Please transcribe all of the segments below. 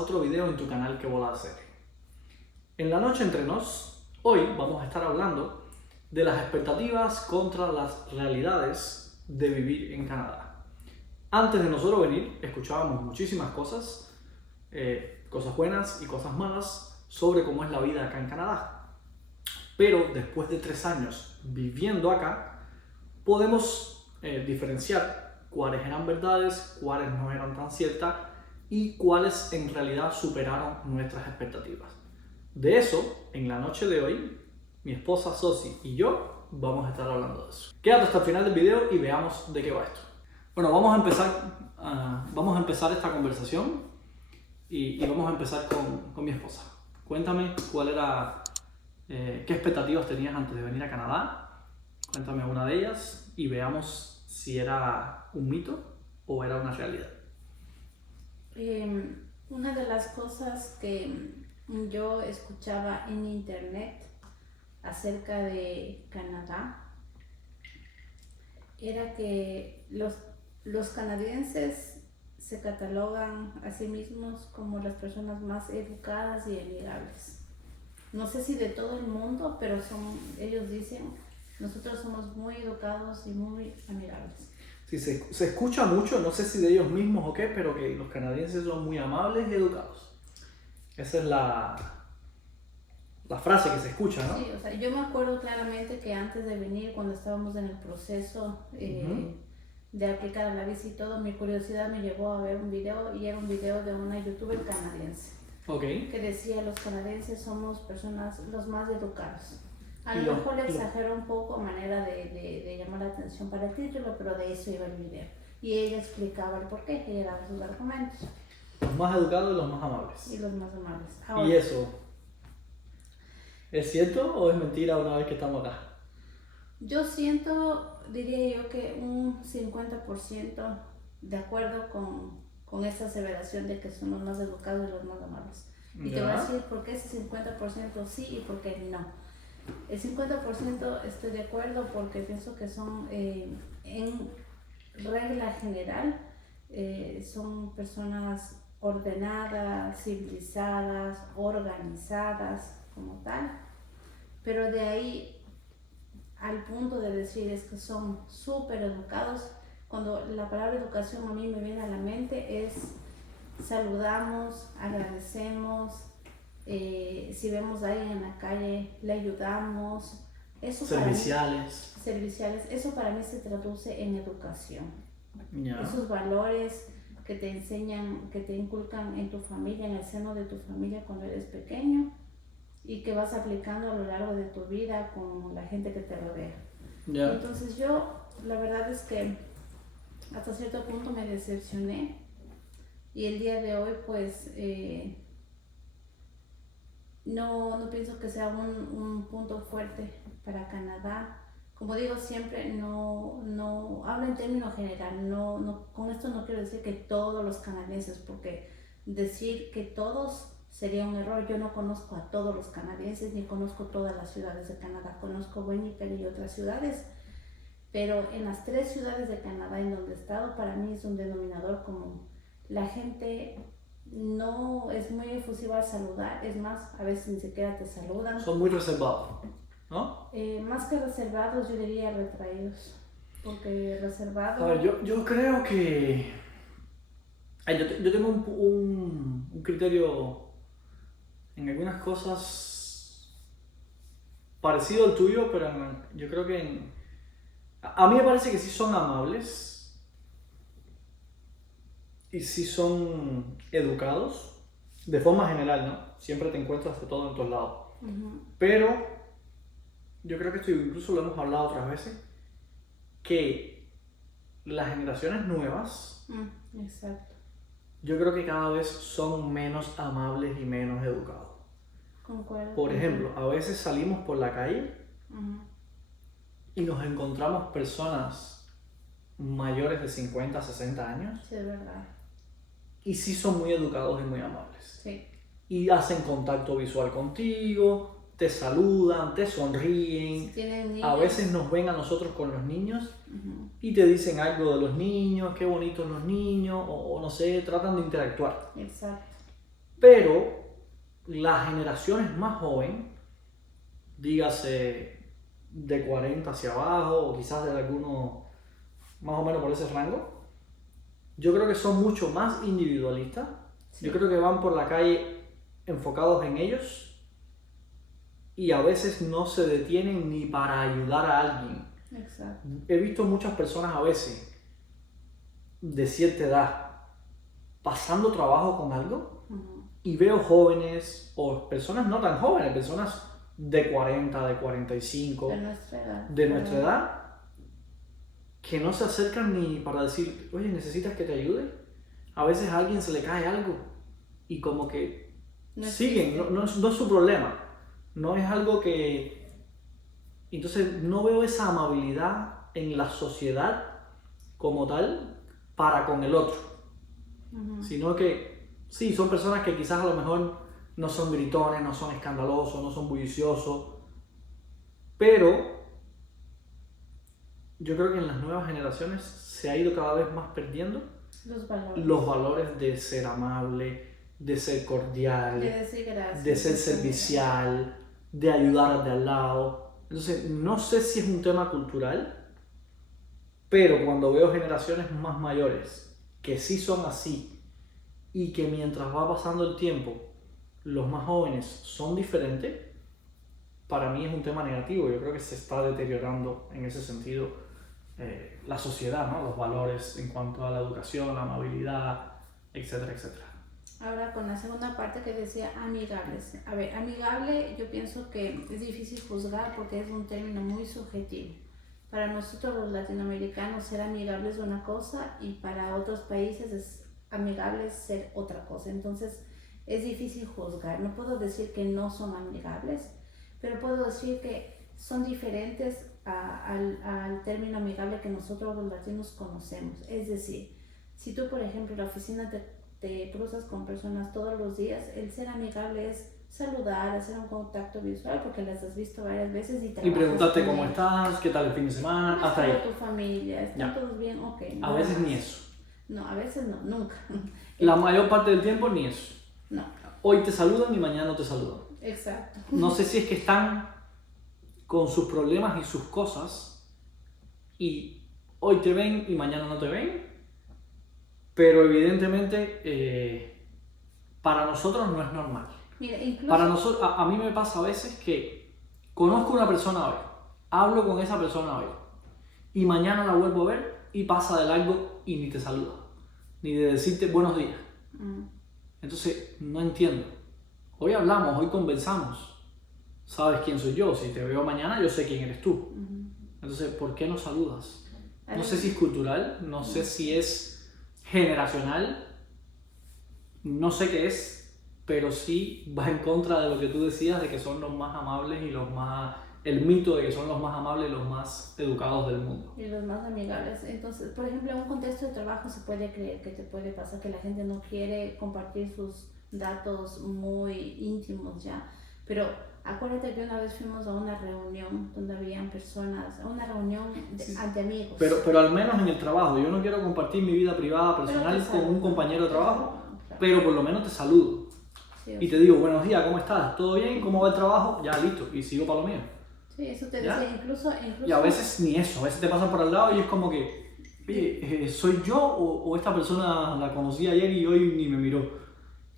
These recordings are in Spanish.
a otro video en tu canal Que Bola Serie. En la noche entre nos, hoy vamos a estar hablando de las expectativas contra las realidades de vivir en Canadá. Antes de nosotros venir, escuchábamos muchísimas cosas, cosas buenas y cosas malas, sobre cómo es la vida acá en Canadá. Pero después de 3 años viviendo acá, podemos diferenciar cuáles eran verdades, cuáles no eran tan ciertas y cuáles en realidad superaron nuestras expectativas. De eso, en la noche de hoy, mi esposa Sosi y yo vamos a estar hablando de eso. Quédate hasta el final del video y veamos de qué va esto. Bueno, vamos a empezar esta conversación y vamos a empezar con mi esposa. Cuéntame qué expectativas tenías antes de venir a Canadá. Cuéntame una de ellas y veamos si era un mito o era una realidad. Una de las cosas que yo escuchaba en internet acerca de Canadá era que los canadienses se catalogan a sí mismos como las personas más educadas y amigables. No sé si de todo el mundo, pero ellos dicen, nosotros somos muy educados y muy amigables. Sí, se escucha mucho, no sé si de ellos mismos o qué, pero que los canadienses son muy amables y educados. Esa es la frase que se escucha, ¿no? Sí, o sea, yo me acuerdo claramente que antes de venir, cuando estábamos en el proceso de aplicar a la visa y todo, mi curiosidad me llevó a ver un video, y era un video de una youtuber canadiense. Okay. Que decía, los canadienses somos personas los más educados. A lo mejor le exagero un poco a manera de llamar la atención para el título, pero de eso iba el video. Y ella explicaba el porqué, ella daba sus argumentos. Los más educados y los más amables. Y los más amables. Ahora, ¿y eso es cierto o es mentira una vez que estamos acá? Yo siento, diría yo, que un 50% de acuerdo con esta aseveración de que son los más educados y los más amables. Y te voy a decir por qué ese 50% sí y por qué no. El 50% estoy de acuerdo porque pienso que son, en regla general, son personas ordenadas, civilizadas, organizadas como tal, pero de ahí al punto de decir es que son súper educados. Cuando la palabra educación a mí me viene a la mente es saludamos, agradecemos, si vemos a alguien en la calle le ayudamos. Eso serviciales, eso para mí se traduce en educación. Yeah. Esos valores que te enseñan, que te inculcan en tu familia, en el seno de tu familia cuando eres pequeño, y que vas aplicando a lo largo de tu vida con la gente que te rodea. Yeah. Entonces yo, la verdad es que hasta cierto punto me decepcioné, y el día de hoy pues no pienso que sea un punto fuerte para Canadá. Como digo siempre, no hablo en términos general, con esto no quiero decir que todos los canadienses, porque decir que todos sería un error. Yo no conozco a todos los canadienses, ni conozco todas las ciudades de Canadá. Conozco Winnipeg y otras ciudades, pero en las 3 ciudades de Canadá en donde he estado, para mí es un denominador común. La gente no es muy efusiva al saludar, es más, a veces ni siquiera te saludan. Son muy reservados, ¿no? Más que reservados, yo diría retraídos, porque reservados... A ver, yo creo que... Yo tengo un criterio en algunas cosas parecido al tuyo, pero yo creo que a mí me parece que sí son amables y sí son educados de forma general, ¿no? Siempre te encuentras de todo en todos lados. Pero yo creo que esto incluso lo hemos hablado otras veces, que las generaciones nuevas, exacto, yo creo que cada vez son menos amables y menos educados. Concuerdo. Por ejemplo, a veces salimos por la calle y nos encontramos personas mayores de 50, 60 años. Sí, es verdad. Y sí son muy educados y muy amables. Sí. Y hacen contacto visual contigo, te saludan, te sonríen. Si tienen niños, a veces nos ven a nosotros con los niños y te dicen algo de los niños, qué bonitos los niños, o no sé, tratan de interactuar. Exacto. Pero las generaciones más jóvenes, dígase de 40 hacia abajo, o quizás de algunos más o menos por ese rango, yo creo que son mucho más individualistas. Sí. Yo creo que van por la calle enfocados en ellos y a veces no se detienen ni para ayudar a alguien. Exacto. He visto muchas personas a veces de cierta edad pasando trabajo con algo y veo jóvenes o personas no tan jóvenes, personas de 40, de 45, de nuestra edad, que no se acercan ni para decir, oye, ¿necesitas que te ayude? A veces a alguien se le cae algo y como que siguen, no es su problema, no es algo que... Entonces no veo esa amabilidad en la sociedad como tal para con el otro, sino que sí, son personas que quizás a lo mejor no son gritones, no son escandalosos, no son bulliciosos, pero yo creo que en las nuevas generaciones se ha ido cada vez más perdiendo los valores de ser amable, de ser cordial, de decir gracias, de ser servicial, de ayudar al de al lado. Entonces, no sé si es un tema cultural, pero cuando veo generaciones más mayores que sí son así y que mientras va pasando el tiempo, los más jóvenes son diferentes, para mí es un tema negativo. Yo creo que se está deteriorando en ese sentido la sociedad, ¿no? Los valores en cuanto a la educación, la amabilidad, etcétera, etcétera. Ahora con la segunda parte que decía amigables. A ver, amigable yo pienso que es difícil juzgar porque es un término muy subjetivo. Para nosotros los latinoamericanos ser amigable es una cosa y para otros países es amigable ser otra cosa. Entonces es difícil juzgar. No puedo decir que no son amigables, pero puedo decir que son diferentes al término amigable que nosotros los latinos conocemos. Es decir, si tú por ejemplo en la oficina te cruzas con personas todos los días, el ser amigable es saludar, hacer un contacto visual porque las has visto varias veces y preguntarte cómo estás, qué tal el fin de semana, hasta ahí. tu familia, ¿están todos bien? Ok. A veces ni eso. No, a veces no, nunca. La mayor parte del tiempo ni eso. No. Hoy te saludan y mañana no te saludan. Exacto. No sé si es que están con sus problemas y sus cosas y hoy te ven y mañana no te ven, pero evidentemente para nosotros no es normal. Mira, incluso... Para nosotros, a mí me pasa a veces que conozco a una persona hoy, hablo con esa persona hoy y mañana la vuelvo a ver y pasa de largo y ni te saluda, ni de decirte buenos días. Entonces no entiendo. Hoy hablamos, hoy conversamos. Sabes quién soy yo. Si te veo mañana, yo sé quién eres tú. Entonces, ¿por qué no saludas? No sé si es cultural, no sé si es generacional, no sé qué es, pero sí va en contra de lo que tú decías de que son los más amables y los más... El mito de que son los más amables y los más educados del mundo. Y los más amigables. Entonces, por ejemplo, en un contexto de trabajo se puede creer que te puede pasar que la gente no quiere compartir sus datos muy íntimos ya, pero acuérdate que una vez fuimos a una reunión donde habían personas, a una reunión de amigos. Pero al menos en el trabajo, yo no quiero compartir mi vida privada, personal con un compañero de trabajo, pero por lo menos te saludo. Sí, y te digo, buenos días, ¿cómo estás? ¿Todo bien? ¿Cómo va el trabajo? Ya, listo, y sigo para lo mío. Sí, eso te decía, incluso... Y a veces ni eso, a veces te pasan por al lado y es como que, oye, ¿soy yo o esta persona la conocí ayer y hoy ni me miró?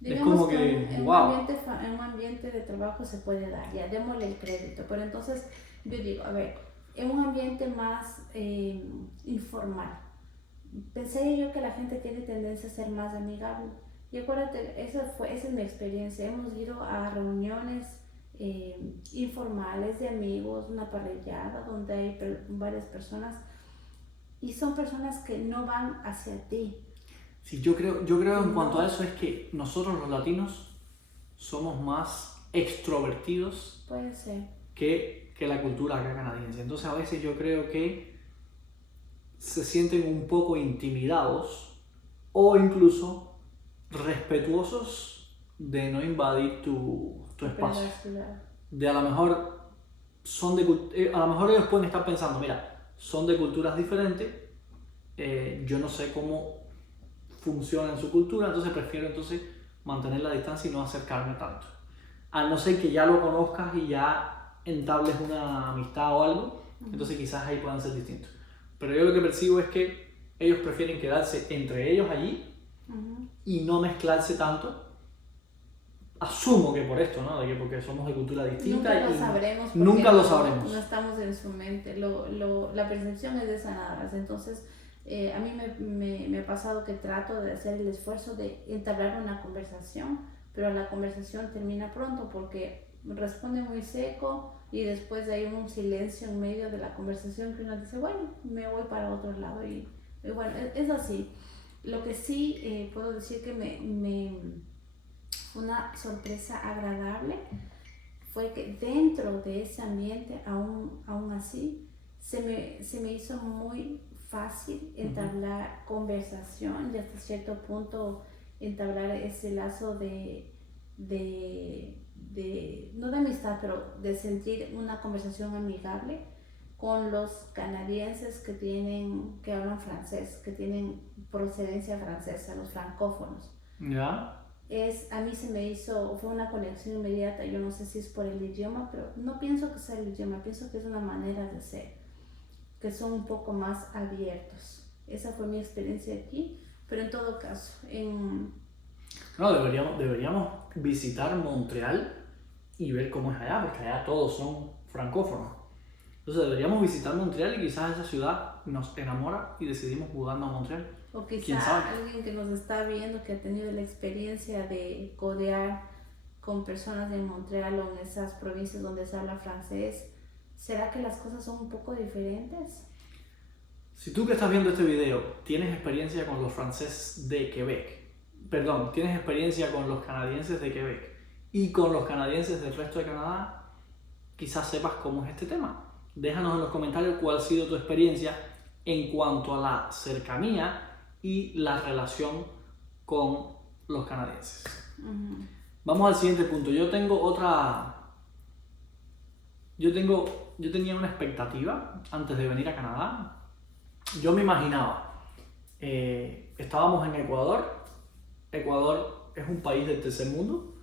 Digamos es como que en wow. un ambiente de trabajo se puede dar, ya démosle el crédito, pero entonces yo digo, a ver, en un ambiente más informal, pensé yo que la gente tiene tendencia a ser más amigable. Y acuérdate, esa es mi experiencia, hemos ido a reuniones informales de amigos, una parrillada donde hay varias personas y son personas que no van hacia ti. Sí, yo creo en cuanto a eso es que nosotros los latinos somos más extrovertidos Puede ser. que la cultura acá canadiense. Entonces a veces yo creo que se sienten un poco intimidados o incluso respetuosos de no invadir tu espacio. De a lo mejor a lo mejor ellos pueden estar pensando, mira, son de culturas diferentes, yo no sé cómo funciona en su cultura, entonces prefiero mantener la distancia y no acercarme tanto. A no ser que ya lo conozcas y ya entables una amistad o algo, entonces quizás ahí puedan ser distintos. Pero yo lo que percibo es que ellos prefieren quedarse entre ellos allí y no mezclarse tanto. Asumo que por esto, ¿no? De que porque somos de cultura distinta. Nunca lo sabremos. Nunca lo sabremos. No estamos en su mente. La percepción es de esa nada más. Entonces, a mí me ha pasado que trato de hacer el esfuerzo de entablar una conversación, pero la conversación termina pronto porque responde muy seco y después hay un silencio en medio de la conversación que uno dice, bueno, me voy para otro lado. Y bueno, es así. Lo que sí puedo decir que una sorpresa agradable fue que dentro de ese ambiente, aún así, se me hizo muy fácil entablar conversación y hasta cierto punto entablar ese lazo no de amistad, pero de sentir una conversación amigable con los canadienses que hablan francés, que tienen procedencia francesa, los francófonos. ¿Ya? A mí fue una conexión inmediata. Yo no sé si es por el idioma, pero no pienso que sea el idioma, pienso que es una manera de ser, que son un poco más abiertos. Esa fue mi experiencia aquí, pero en todo caso, No, deberíamos visitar Montreal y ver cómo es allá, porque allá todos son francófonos. Entonces deberíamos visitar Montreal y quizás esa ciudad nos enamora y decidimos mudarnos a Montreal. O quizá alguien que nos está viendo, que ha tenido la experiencia de codear con personas en Montreal o en esas provincias donde se habla francés, ¿será que las cosas son un poco diferentes? Si tú que estás viendo este video tienes experiencia con los franceses de Quebec, tienes experiencia con los canadienses de Quebec y con los canadienses del resto de Canadá, quizás sepas cómo es este tema. Déjanos en los comentarios cuál ha sido tu experiencia en cuanto a la cercanía y la relación con los canadienses. Vamos al siguiente punto. Yo tenía una expectativa antes de venir a Canadá. Yo me imaginaba, estábamos en Ecuador. Ecuador es un país del tercer mundo,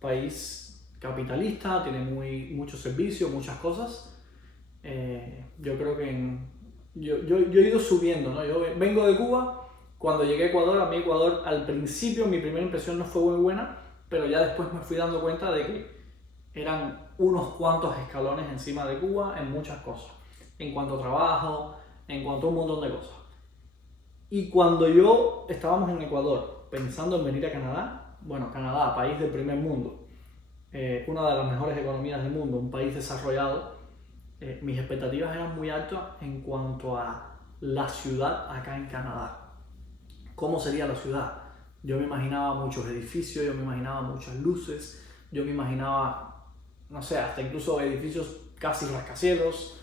país capitalista, tiene muchos servicios, muchas cosas. Yo creo que yo he ido subiendo, ¿no? Yo vengo de Cuba. Cuando llegué a Ecuador, a mí Ecuador al principio mi primera impresión no fue muy buena, pero ya después me fui dando cuenta de que eran unos cuantos escalones encima de Cuba en muchas cosas, en cuanto a trabajo, en cuanto a un montón de cosas. Y cuando estábamos en Ecuador pensando en venir a Canadá, bueno, Canadá, país del primer mundo, una de las mejores economías del mundo, un país desarrollado, mis expectativas eran muy altas en cuanto a la ciudad acá en Canadá. ¿Cómo sería la ciudad? Yo me imaginaba muchos edificios, yo me imaginaba muchas luces, yo me imaginaba, no sé, hasta incluso edificios casi rascacielos,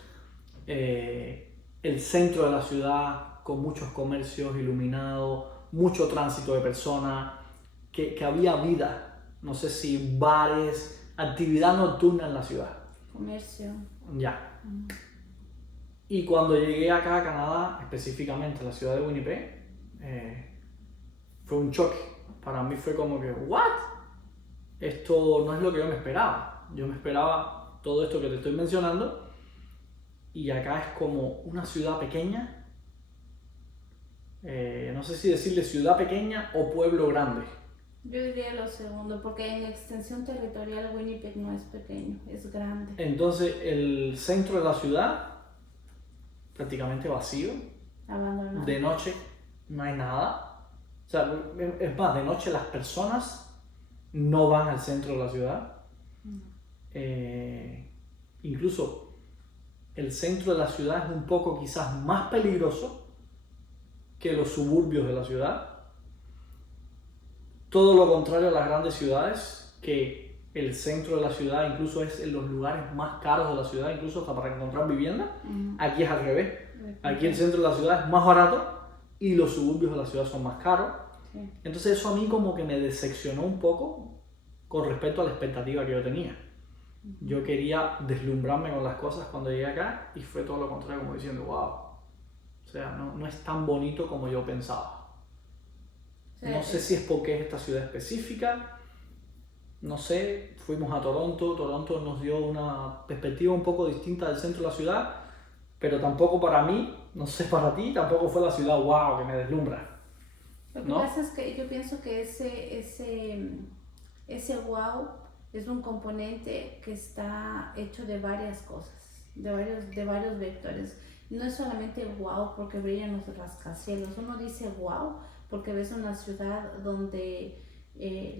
el centro de la ciudad con muchos comercios iluminados, mucho tránsito de personas, que había vida, no sé si bares, actividad nocturna en la ciudad. Comercio. Ya. Y cuando llegué acá a Canadá, específicamente a la ciudad de Winnipeg, fue un choque. Para mí fue como que, ¿what? Esto no es lo que yo me esperaba. Yo me esperaba todo esto que te estoy mencionando y acá es como una ciudad pequeña. No sé si decirle ciudad pequeña o pueblo grande. Yo diría lo segundo, porque en extensión territorial Winnipeg no es pequeño, es grande. Entonces el centro de la ciudad prácticamente vacío. Abandonado. De noche no hay nada. O sea, es más, de noche las personas no van al centro de la ciudad. Incluso el centro de la ciudad es un poco quizás más peligroso que los suburbios de la ciudad. Todo lo contrario a las grandes ciudades, que el centro de la ciudad incluso es en los lugares más caros de la ciudad, incluso hasta para encontrar vivienda. Aquí es al revés. Aquí el centro de la ciudad es más barato y los suburbios de la ciudad son más caros. Sí. Entonces eso a mí como que me decepcionó un poco con respecto a la expectativa que yo tenía. Yo quería deslumbrarme con las cosas cuando llegué acá y fue todo lo contrario, como diciendo, wow. O sea, no es tan bonito como yo pensaba. O sea, No sé si es porque es esta ciudad específica, no sé, fuimos a Toronto nos dio una perspectiva un poco distinta del centro de la ciudad, pero tampoco para mí, no sé para ti, tampoco fue la ciudad wow que me deslumbra, lo que ¿no? pasa es que yo pienso que ese wow es un componente que está hecho de varias cosas, de varios vectores. No es solamente wow porque brillan los rascacielos, uno dice wow porque ves una ciudad donde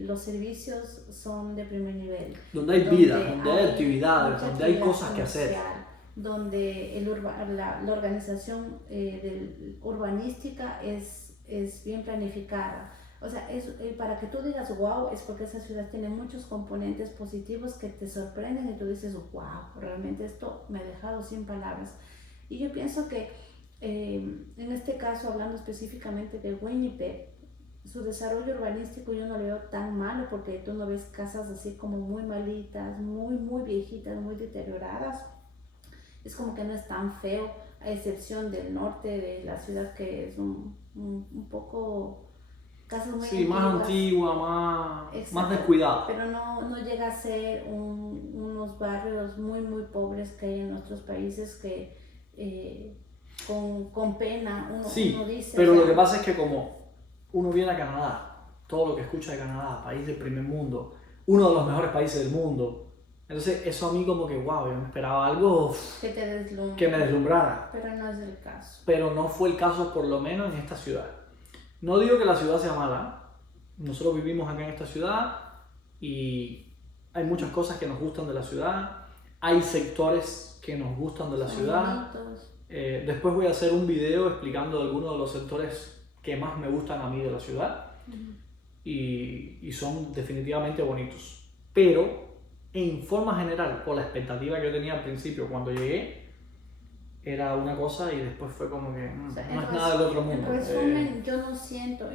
los servicios son de primer nivel, Donde hay vida, donde donde hay actividades, mucha donde hay actividad cosas que hacer. comercial, donde la organización urbanística es bien planificada. O sea, para que tú digas wow, es porque esa ciudad tiene muchos componentes positivos que te sorprenden y tú dices wow, realmente esto me ha dejado sin palabras. Y yo pienso que en este caso, hablando específicamente de Winnipeg, su desarrollo urbanístico yo no lo veo tan malo porque tú no ves casas así como muy malitas, muy viejitas, muy deterioradas. Es como que no es tan feo, a excepción del norte de la ciudad que es un poco casas muy Sí, más antigua, más descuidada. pero no llega a ser unos barrios muy pobres que hay en nuestros países que con pena Sí, uno dice. pero o sea, lo que pasa es que como uno viene a Canadá, todo lo que escucha de Canadá, país del primer mundo, uno de los mejores países del mundo, entonces eso a mí como que wow, yo me esperaba algo que te deslumbre, que me deslumbrara, pero no es el caso. pero no fue el caso por lo menos en esta ciudad. No digo que la ciudad sea mala, nosotros vivimos acá en esta ciudad y hay muchas cosas que nos gustan de la ciudad, hay sectores que nos gustan de la Son ciudad. bonitos. Después voy a hacer un video explicando algunos de los sectores que más me gustan a mí de la ciudad y son definitivamente bonitos. Pero en forma general, o la expectativa que yo tenía al principio cuando llegué, era una cosa y después fue como que O sea, no es nada del otro en mundo. resumen, yo no siento, o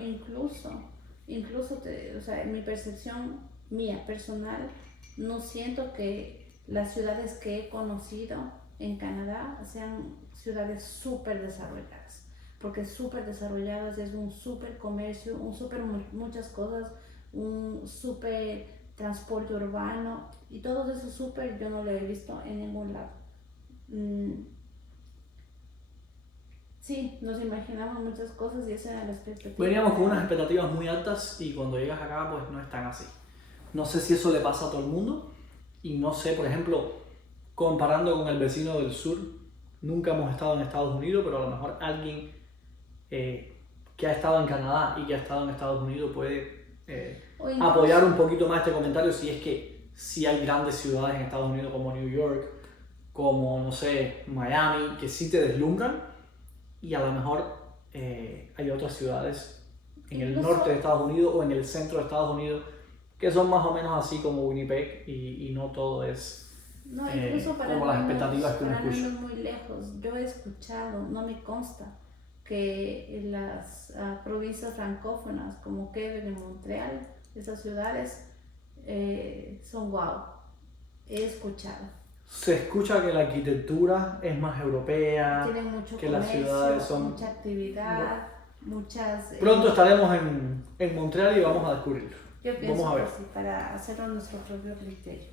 sea, en mi percepción mía personal, no siento que las ciudades que he conocido en Canadá sean ciudades súper desarrolladas, porque súper desarrolladas es un súper comercio, un súper muchas cosas, un súper transporte urbano y todo eso súper yo no lo he visto en ningún lado. Sí, nos imaginamos muchas cosas y esa era la expectativa. Veníamos con unas expectativas muy altas y cuando llegas acá pues no es tan así. No sé si eso le pasa a todo el mundo y no sé, por ejemplo, comparando con el vecino del sur, nunca hemos estado en Estados Unidos, pero a lo mejor alguien que ha estado en Canadá y que ha estado en Estados Unidos puede apoyar un poquito más este comentario si es que sí hay grandes ciudades en Estados Unidos como New York, como, no sé, Miami, que sí te deslumbran y a lo mejor hay otras ciudades en el norte de Estados Unidos o en el centro de Estados Unidos que son más o menos así como Winnipeg y no todo es no, incluso para como las expectativas que uno para no escucha. irnos muy lejos, yo he escuchado, no me consta, que en las provincias francófonas como Quebec y Montreal, esas ciudades son guau, he escuchado. Se escucha que la arquitectura es más europea, Tienen mucho que comercio, las ciudades son... mucha actividad, muchas... Pronto estaremos en Montreal y vamos a descubrirlo. Yo pienso Vamos a ver. que sí, para hacerlo a nuestro propio criterio.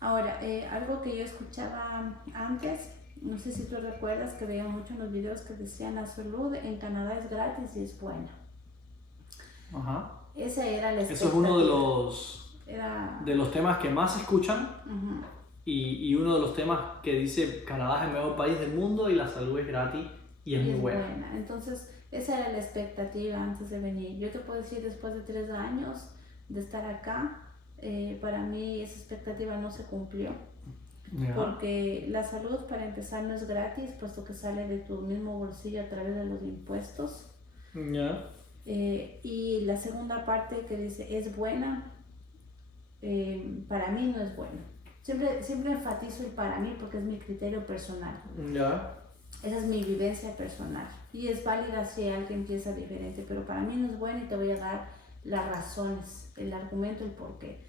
Ahora, algo que yo escuchaba antes, no sé si tú recuerdas que veía mucho en los videos que decían la salud en Canadá es gratis y es buena. Ajá. Esa era la Eso es uno de los temas que más se escuchan y uno de los temas que dice Canadá es el mejor país del mundo y la salud es gratis y es muy buena. Entonces, esa era la expectativa antes de venir. Yo te puedo decir, después de 3 años de estar acá, para mí esa expectativa no se cumplió. Porque la salud, para empezar, no es gratis, puesto que sale de tu mismo bolsillo a través de los impuestos. Y la segunda parte que dice es buena, para mí no es buena. Siempre enfatizo el para mí porque es mi criterio personal. Esa es mi vivencia personal y es válida si alguien piensa diferente, pero para mí no es buena y te voy a dar las razones, el argumento, el porqué.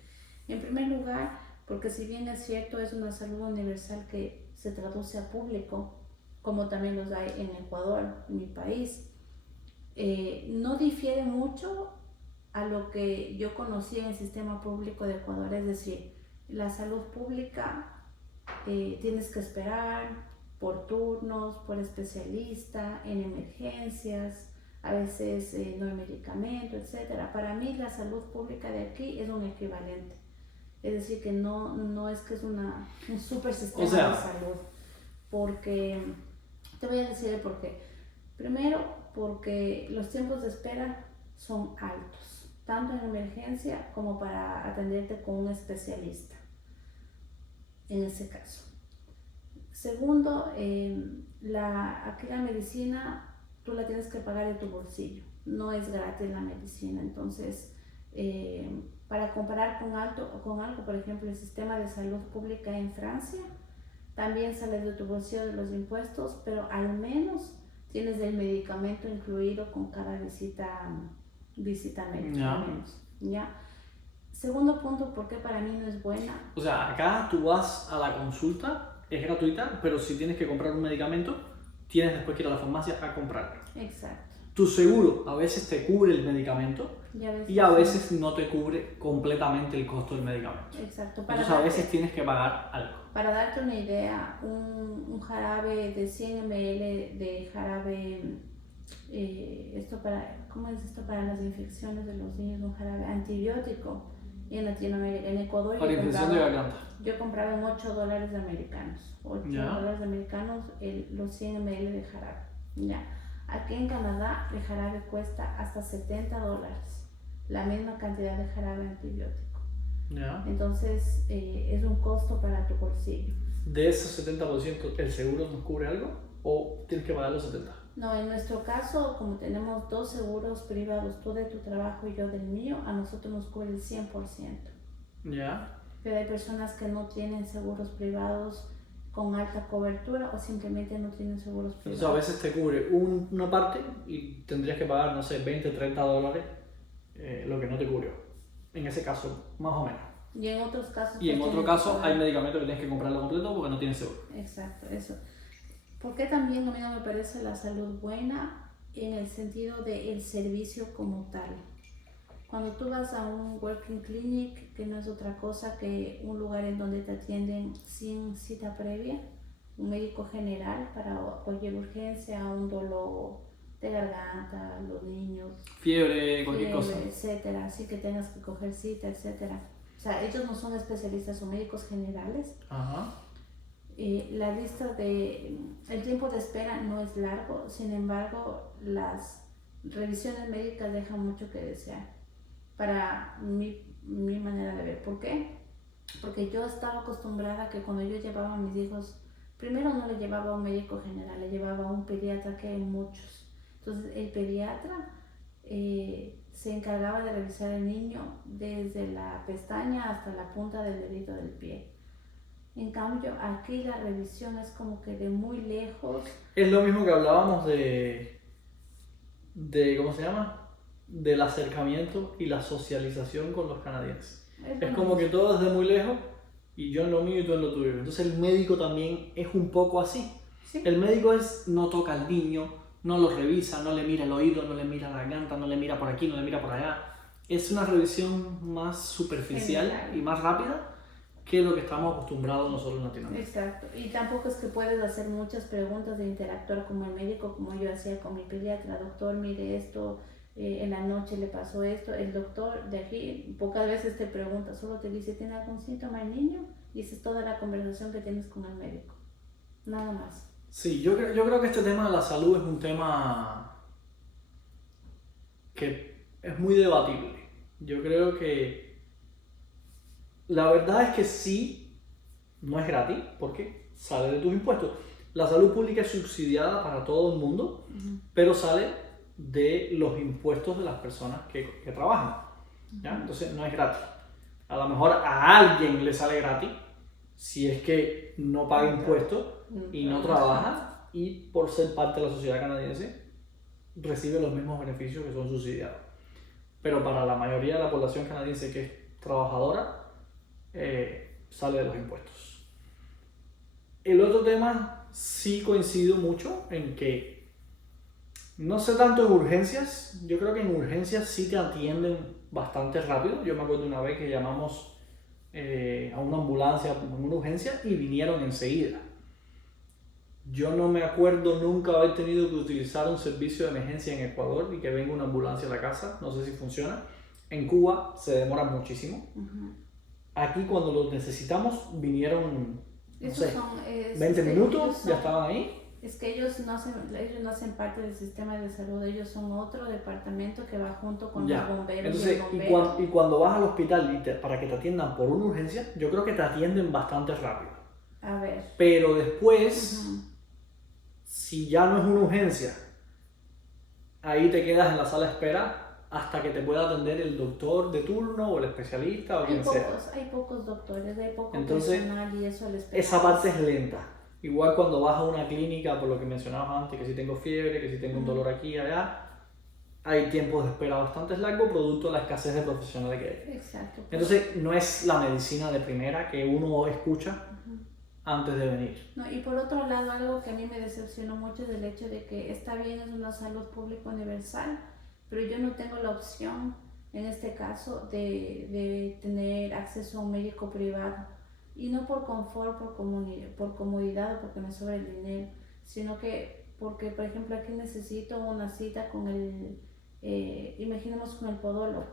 En primer lugar, porque si bien es cierto, es una salud universal que se traduce a público, como también los hay en Ecuador, en mi país, no difiere mucho a lo que yo conocí en el sistema público de Ecuador, es decir, la salud pública tienes que esperar por turnos, por especialista, en emergencias, a veces no hay medicamento, etc. Para mí la salud pública de aquí es un equivalente, es decir, que no es que es un super sistema de salud, porque te voy a decir el por qué. Primero, porque los tiempos de espera son altos, tanto en emergencia como para atenderte con un especialista, en ese caso. Segundo, aquí la medicina tú la tienes que pagar de tu bolsillo, no es gratis la medicina. Entonces, para comparar con algo, por ejemplo, el sistema de salud pública en Francia, también sale de tu bolsillo de los impuestos, pero al menos tienes el medicamento incluido con cada visita médica. ¿Ya? Segundo punto, ¿por qué para mí no es buena? O sea, acá tú vas a la consulta, es gratuita, pero si tienes que comprar un medicamento, tienes después que ir a la farmacia a comprarlo. Exacto. Tu seguro a veces te cubre el medicamento y a veces no te cubre completamente el costo del medicamento. Exacto. Entonces a veces tienes que pagar algo. Para darte una idea, un jarabe de 100 ml de jarabe, ¿cómo es esto para las infecciones de los niños? Un jarabe antibiótico. Y en Latinoamérica, en Ecuador, para infección de garganta. Yo compraba en $8 americanos. $8 americanos los 100 ml de jarabe. Ya. Aquí en Canadá el jarabe cuesta hasta $70, la misma cantidad de jarabe antibiótico. Ya. Entonces es un costo para tu bolsillo. ¿De esos 70% el seguro nos cubre algo o tienes que pagar los 70%? No, en nuestro caso, como tenemos dos seguros privados, tú de tu trabajo y yo del mío, a nosotros nos cubre el 100%. Ya. Pero hay personas que no tienen seguros privados con alta cobertura o simplemente no tienen seguros privados. Entonces a veces te cubre una parte y tendrías que pagar, no sé, $20, $30 lo que no te cubrió. En ese caso, más o menos. Y en otros casos... Y en otro caso hay medicamentos que tienes que comprarlo completo porque no tienes seguro. Exacto, eso. ¿Por qué también a mí no me parece la salud buena? En el sentido del servicio como tal. Cuando tú vas a un working clinic, que no es otra cosa que un lugar en donde te atienden sin cita previa, un médico general para cualquier urgencia, un dolor de garganta, los niños, fiebre, cualquier cosa, etcétera, así que tengas que coger cita, etcétera. O sea, ellos no son especialistas, son médicos generales. Ajá. El tiempo de espera no es largo, sin embargo, las revisiones médicas dejan mucho que desear, para mi manera de ver. ¿Por qué? Porque yo estaba acostumbrada a que cuando yo llevaba a mis hijos, primero no le llevaba a un médico general, le llevaba a un pediatra, que hay muchos. Entonces, el pediatra se encargaba de revisar al niño desde la pestaña hasta la punta del dedito del pie. En cambio, aquí la revisión es como que de muy lejos. Es lo mismo que hablábamos de ¿cómo se llama? Del acercamiento y la socialización con los canadienses. Es como que todo es de muy lejos y yo en lo mío y tú en lo tuyo. Entonces el médico también es un poco así. ¿Sí? El médico no toca al niño, no lo revisa, no le mira el oído, no le mira la garganta, no le mira por aquí, no le mira por allá. Es una revisión más superficial y más rápida que lo que estamos acostumbrados nosotros en Latinoamérica. Exacto, y tampoco es que puedes hacer muchas preguntas de interactuar como el médico, como yo hacía con mi pediatra. Doctor, mire esto, en la noche le pasó esto. El doctor de aquí pocas veces te pregunta, solo te dice, ¿tiene algún síntoma el niño? Y esa es toda la conversación que tienes con el médico, nada más. Sí, yo creo que este tema de la salud es un tema que es muy debatible. Yo creo que la verdad es que sí, no es gratis, porque sale de tus impuestos. La salud pública es subsidiada para todo el mundo, pero sale de los impuestos de las personas que trabajan. ¿Ya? Entonces no es gratis. A lo mejor a alguien le sale gratis si es que no paga impuestos y no trabaja, y por ser parte de la sociedad canadiense recibe los mismos beneficios que son subsidiados. Pero para la mayoría de la población canadiense que es trabajadora, sale de los impuestos. El otro tema, sí coincido mucho en que No sé tanto en urgencias, yo creo que en urgencias sí te atienden bastante rápido. Yo me acuerdo una vez que llamamos a una ambulancia en una urgencia y vinieron enseguida. Yo no me acuerdo nunca haber tenido que utilizar un servicio de emergencia en Ecuador y que venga una ambulancia a la casa, no sé si funciona. En Cuba se demora muchísimo. Aquí cuando los necesitamos vinieron, no sé, 20 minutos, ya estaban ahí. Es que ellos no hacen parte del sistema de salud, ellos son otro departamento que va junto con los bomberos. Entonces, y el bombero. y cuando vas al hospital para que te atiendan por una urgencia, yo creo que te atienden bastante rápido. A ver. Pero después, si ya no es una urgencia, ahí te quedas en la sala de espera hasta que te pueda atender el doctor de turno o el especialista o quien sea. Hay pocos doctores, hay poco Entonces, personal y eso les pesa. Esa parte es lenta. Igual cuando vas a una clínica, por lo que mencionabas antes, que si tengo fiebre, que si tengo un dolor aquí y allá, hay tiempos de espera bastante largos producto de la escasez de profesionales que hay. Exacto. Entonces, no es la medicina de primera que uno escucha antes de venir. No, y por otro lado, algo que a mí me decepcionó mucho es el hecho de que está bien, es una salud pública universal, pero yo no tengo la opción, en este caso, de tener acceso a un médico privado. Y no por confort, por comodidad o porque me sobra el dinero, sino que porque, por ejemplo, aquí necesito una cita con imaginemos con el podólogo.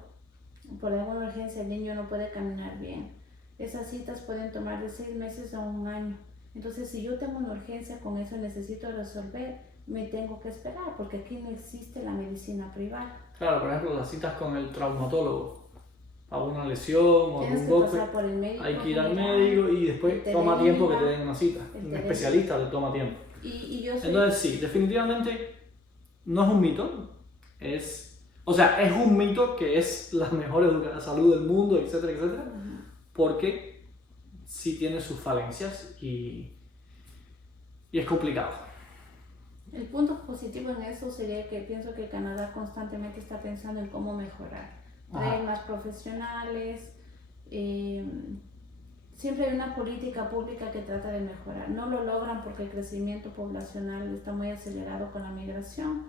Por alguna urgencia el niño no puede caminar bien. Esas citas pueden tomar de 6 meses a 1 año. Entonces, si yo tengo una urgencia con eso, necesito resolver, me tengo que esperar, porque aquí no existe la medicina privada. Claro, por ejemplo, las citas con el traumatólogo. A una lesión o algún golpe, hay que ir al médico y después toma tiempo que te den una cita. Un especialista te toma tiempo. Entonces sí, definitivamente no es un mito, es un mito que es la mejor salud del mundo, etcétera, etcétera, porque sí tiene sus falencias y es complicado. El punto positivo en eso sería que pienso que Canadá constantemente está pensando en cómo mejorar. Traer más profesionales, siempre hay una política pública que trata de mejorar. No lo logran porque el crecimiento poblacional está muy acelerado con la migración.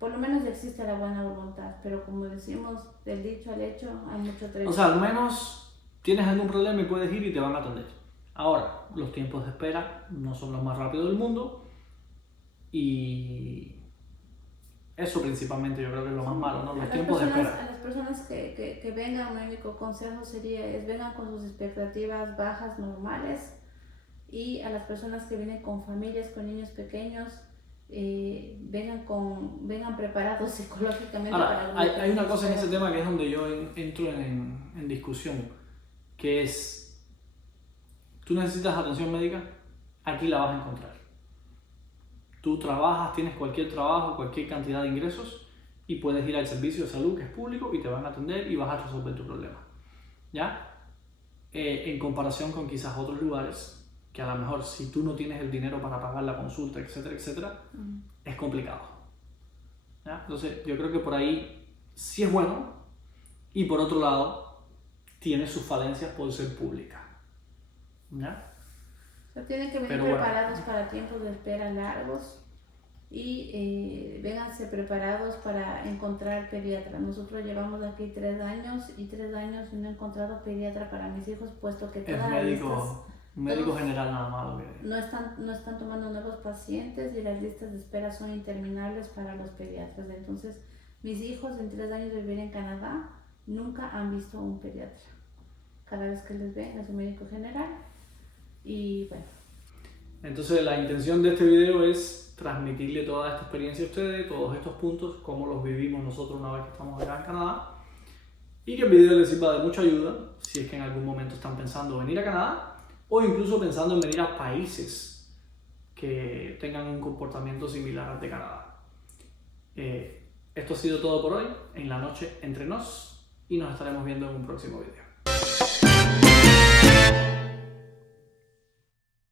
Por lo menos existe la buena voluntad, pero como decimos, del dicho al hecho hay mucho trecho. O sea, al menos tienes algún problema y puedes ir y te van a atender. Ahora, los tiempos de espera no son los más rápidos del mundo y eso principalmente yo creo que es lo más malo, ¿no? Los tiempos de espera. A las personas que vengan, mi único consejo sería vengan con sus expectativas bajas, normales, y a las personas que vienen con familias, con niños pequeños, vengan preparados psicológicamente. Ahora, hay una cosa en ese tema que es donde yo entro en discusión, que es, tú necesitas atención médica, aquí la vas a encontrar. Tú trabajas, tienes cualquier trabajo, cualquier cantidad de ingresos y puedes ir al servicio de salud que es público y te van a atender y vas a resolver tu problema. ¿Ya? En comparación con quizás otros lugares que a lo mejor si tú no tienes el dinero para pagar la consulta, etcétera, etcétera, es complicado. ¿Ya? Entonces yo creo que por ahí sí es bueno y por otro lado tiene sus falencias por ser pública. ¿Ya? Tienen que venir preparados para tiempos de espera largos y vénganse preparados para encontrar pediatra. Nosotros llevamos aquí 3 años y 3 años no he encontrado pediatra para mis hijos, puesto que todas las listas, médico general nada más. No están tomando nuevos pacientes y las listas de espera son interminables para los pediatras. Entonces, mis hijos en 3 años de vivir en Canadá nunca han visto a un pediatra. Cada vez que les ven es un médico general. Y bueno. Entonces la intención de este video es transmitirle toda esta experiencia a ustedes, todos estos puntos, cómo los vivimos nosotros una vez que estamos acá en Canadá, y que el video les sirva de mucha ayuda si es que en algún momento están pensando venir a Canadá o incluso pensando en venir a países que tengan un comportamiento similar al de Canadá. Esto ha sido todo por hoy en La Noche Entre Nos y nos estaremos viendo en un próximo video.